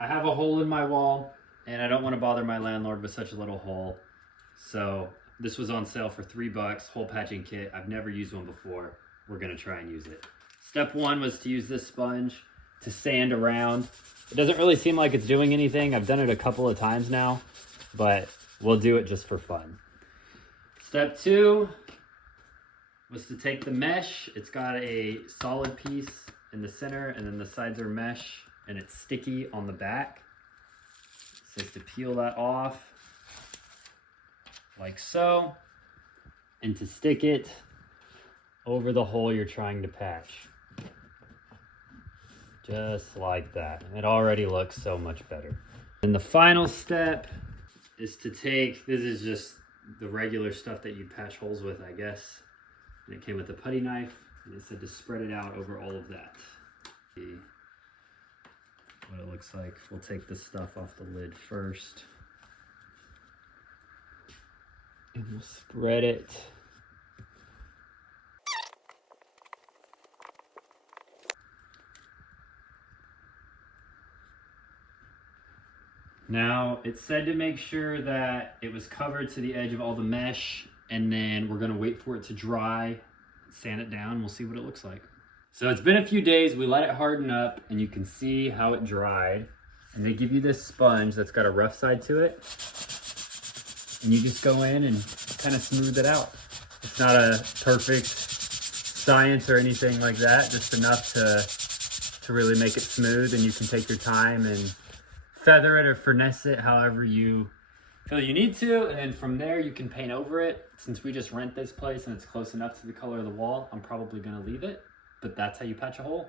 I have a hole in my wall and I don't want to bother my landlord with such a little hole. So this was on sale for $3, hole patching kit. I've never used one before. We're gonna try and use it. Step one was to use this sponge to sand around. It doesn't really seem like it's doing anything. I've done it a couple of times now, but we'll do it just for fun. Step two was to take the mesh. It's got a solid piece in the center and then the sides are mesh and it's sticky on the back. It says to peel that off like so and to stick it over the hole you're trying to patch. Just like that. It already looks so much better. And the final step is to take, this is just the regular stuff that you patch holes with, I guess. And it came with a putty knife, and it said to spread it out over all of that. See what it looks like. We'll take this stuff off the lid first. And we'll spread it. Now, it said to make sure that it was covered to the edge of all the mesh, and then we're gonna wait for it to dry, sand it down, we'll see what it looks like. So it's been a few days, we let it harden up, and you can see how it dried. And they give you this sponge that's got a rough side to it. And you just go in and kind of smooth it out. It's not a perfect science or anything like that, just enough to really make it smooth, and you can take your time and feather it or finesse it however you feel you need to, and then from there you can paint over it. Since we just rent this place and it's close enough to the color of the wall, I'm probably gonna leave it, but that's how you patch a hole.